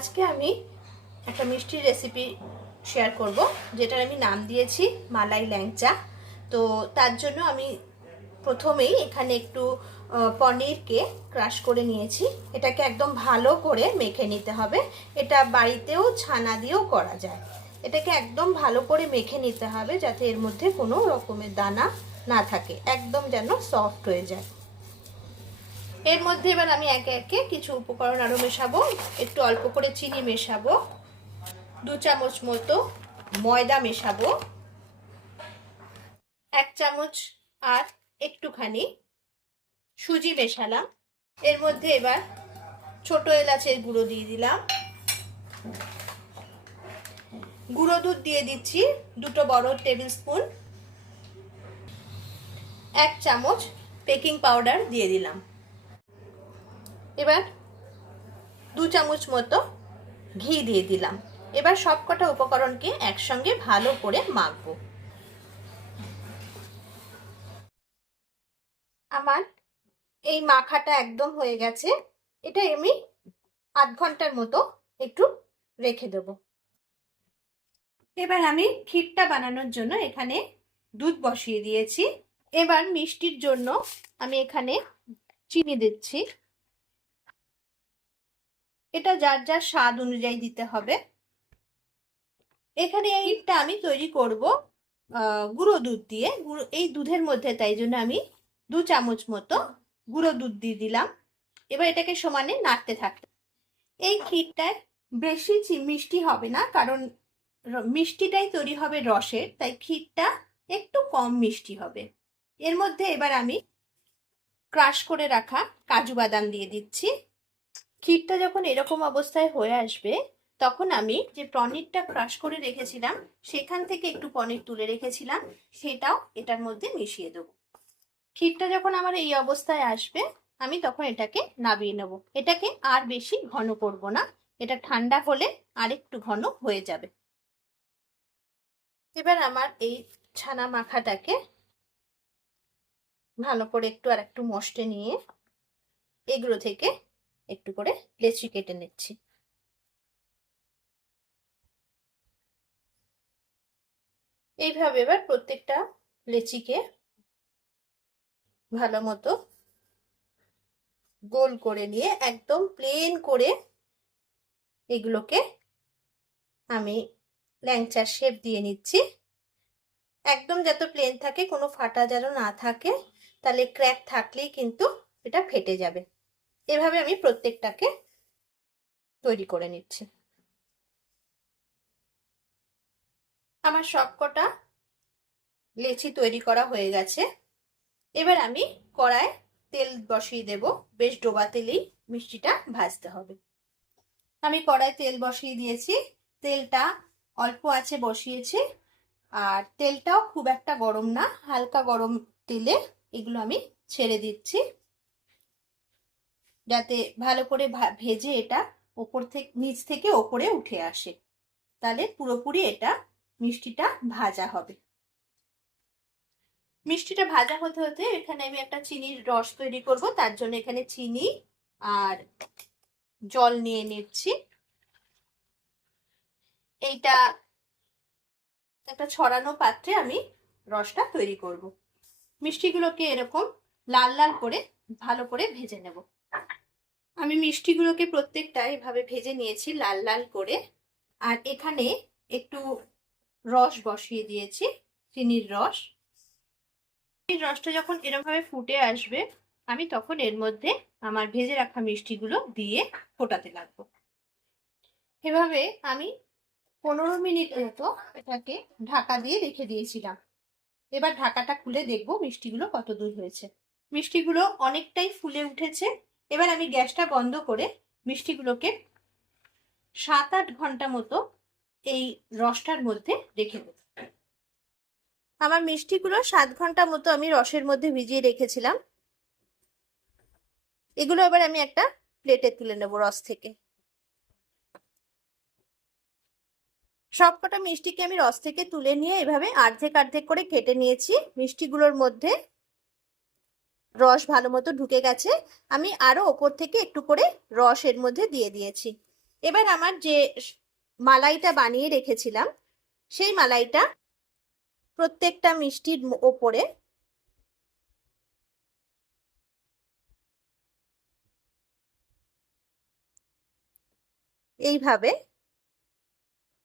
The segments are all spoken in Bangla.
আজকে আমি একটা মিষ্টির রেসিপি শেয়ার করব, যেটার আমি নাম দিয়েছি মালাই ল্যাংচা। তো তার জন্য আমি প্রথমেই এখানে একটু পনিরকে ক্রাশ করে নিয়েছি। এটাকে একদম ভালো করে মেখে নিতে হবে। এটা বাড়িতেও ছানা দিয়েও করা যায়। এটাকে একদম ভালো করে মেখে নিতে হবে যাতে এর মধ্যে কোনো রকমের দানা না থাকে, একদম যেন সফট হয়ে যায়। এর মধ্যে এবার আমি একে একে কিছু উপকরণ আরও মেশাবো। একটু অল্প করে চিনি মেশাবো, 2 চামচ মতো ময়দা মেশাবো, 1 চামচ আর একটুখানি সুজি মেশালাম। এর মধ্যে এবার ছোট এলাচের গুঁড়ো দিয়ে দিলাম, গুঁড়ো দুধ দিয়ে দিচ্ছি 2 বড় টেবিল স্পুন, 1 চামচ বেকিং পাউডার দিয়ে দিলাম। এবার 2 চামচ মতো ঘি দিয়ে দিলাম। এবার সবকটা উপকরণকে একসঙ্গে ভালো করে মাখবো। আমার এই মাখাটা একদম হয়ে গেছে। এটা আমি আধ ঘন্টার মতো একটু রেখে দেব। এবার আমি ক্ষীরটা বানানোর জন্য এখানে দুধ বসিয়ে দিয়েছি। এবার মিষ্টির জন্য আমি এখানে চিনি দিচ্ছি। এটা যার যার স্বাদ অনুযায়ী দিতে হবে। এখানে এইটা আমি তৈরি করব গুঁড়ো দুধ দিয়ে। এই দুধের মধ্যে তাই জন্য আমি 2 চামচ মতো গুঁড়ো দুধ দিয়ে দিলাম। এবার এটাকে সমানে নাড়তে থাকতে। এই ক্ষীরটায় বেশি মিষ্টি হবে না, কারণ মিষ্টিটাই তৈরি হবে রসের, তাই ক্ষীরটা একটু কম মিষ্টি হবে। এর মধ্যে এবার আমি ক্রাশ করে রাখা কাজু বাদাম দিয়ে দিচ্ছি। ক্ষীরটা যখন এরকম অবস্থায় হয়ে আসবে, তখন আমি যে পনিরটা ক্রাশ করে রেখেছিলাম সেখান থেকে একটু পনির তুলে রেখেছিলাম, সেটাও এটার মধ্যে মিশিয়ে দেবো। ক্ষীরটা যখন আমার এই অবস্থায় আসবে, আমি তখন এটাকে নামিয়ে নেব। এটাকে আর বেশি ঘন করব না, এটা ঠান্ডা হলে আরেকটু ঘন হয়ে যাবে। এবার আমার এই ছানা মাখাটাকে ভালো করে আর একটু মশটে নিয়ে এগুলো থেকে একটু করে লেচি কেটে নিচ্ছি। এইভাবে এবার প্রত্যেকটা লেচিকে ভালো মতো গোল করে নিয়ে একদম প্লেন করে এগুলোকে আমি ল্যাংচার শেপ দিয়ে নিচ্ছি। একদম যাতে প্লেন থাকে, কোনো ফাটা যেন না থাকে, তাহলে ক্র্যাক থাকলেই কিন্তু এটা ফেটে যাবে। এভাবে আমি প্রত্যেকটাকে তৈরি করে নিচ্ছি। আমার সবকটা লেচি তৈরি করা হয়ে গেছে। এবার আমি কড়ায় তেল বসিয়ে দেব। বেশ ডোবা তেলেই মিষ্টিটা ভাজতে হবে। আমি কড়ায় তেল বসিয়ে দিয়েছি। তেলটা অল্প আঁচে বসিয়েছি, আর তেলটাও খুব একটা গরম না, হালকা গরম তেলে এগুলো আমি ছেড়ে দিচ্ছি, যাতে ভালো করে ভেজে এটা ওপর থেকে নিচ থেকে ওপরে উঠে আসে। তাহলে পুরোপুরি এটা মিষ্টিটা ভাজা হবে। মিষ্টিটা ভাজা হতে হতে এখানে আমি একটা চিনির রস তৈরি করব। তার জন্য এখানে চিনি আর জল নিয়ে নিচ্ছি। এইটা একটা ছড়ানো পাত্রে আমি রসটা তৈরি করব। মিষ্টিগুলোকে এরকম লাল লাল করে ভালো করে ভেজে নেব। আমি মিষ্টিগুলোকে প্রত্যেকটা এভাবে ভেজে নিয়েছি লাল লাল করে। আর এখানে একটু রস বসিয়ে দিয়েছি, চিনির রস। রসটা যখন এরকম ভাবে ফুটে আসবে, আমি তখন এর মধ্যে আমার ভেজে রাখা মিষ্টিগুলো দিয়ে ফোটাতে লাগবো। এভাবে আমি 15 মিনিট মতো এটাকে ঢাকা দিয়ে রেখে দিয়েছিলাম। এবার ঢাকাটা খুলে দেখবো মিষ্টিগুলো কত দূর হয়েছে। মিষ্টিগুলো অনেকটাই ফুলে উঠেছে। এবার আমি গ্যাসটা বন্ধ করে মিষ্টিগুলোকে 7-8 ঘন্টা মতো এই রসটার মধ্যে রেখে দেব। আমার মিষ্টিগুলো 7 ঘন্টা মতো আমি রসের মধ্যে ভিজিয়ে রেখেছিলাম। এগুলো এবার আমি একটা প্লেটে তুলে নেব রস থেকে। সবকটা মিষ্টিকে আমি রস থেকে তুলে নিয়ে এভাবে অর্ধেক অর্ধেক করে কেটে নিয়েছি। মিষ্টিগুলোর মধ্যে রস ভালো মতো ঢুকে গেছে। আমি আরো ওপর থেকে একটু করে রস এর মধ্যে দিয়ে দিয়েছি। এবার আমার যে মালাইটা বানিয়ে রেখেছিলাম সেই মালাইটা প্রত্যেকটা মিষ্টির ওপরে এইভাবে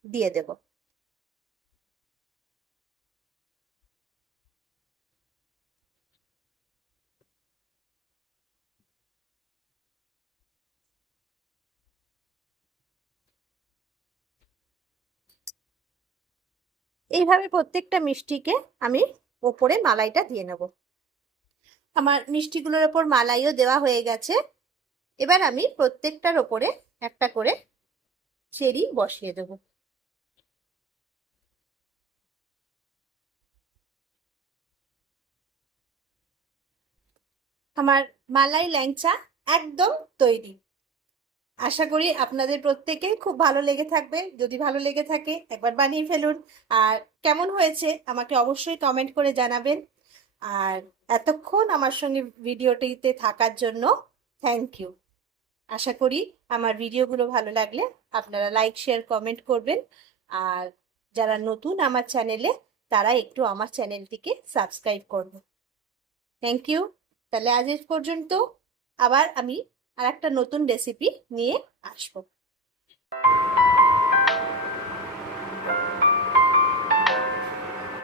দিয়ে দেব। এইভাবে প্রত্যেকটা মিষ্টিকে আমি ওপরে মালাইটা দিয়ে নেব। আমার মিষ্টিগুলোর ওপর মালাইও দেওয়া হয়ে গেছে। এবার আমি প্রত্যেকটার ওপরে একটা করে চেরি বসিয়ে দেব। আমার মালাই ল্যাংচা একদম তৈরি। আশা করি আপনাদের প্রত্যেকে খুব ভালো লেগে থাকবে। যদি ভালো লেগে থাকে একবার বানিয়ে ফেলুন, আর কেমন হয়েছে আমাকে অবশ্যই কমেন্ট করে জানাবেন। আর এতক্ষণ আমার সঙ্গে ভিডিওটিতে থাকার জন্য থ্যাংক ইউ। আশা করি আমার ভিডিওগুলো ভালো লাগলে আপনারা লাইক শেয়ার কমেন্ট করবেন। আর যারা নতুন আমার চ্যানেলে তারা একটু আমার চ্যানেলটিকে সাবস্ক্রাইব করবেন। Thank you. তাহলে আজ এই পর্যন্ত, আবার আমি আর একটা নতুন রেসিপি নিয়ে আসবো।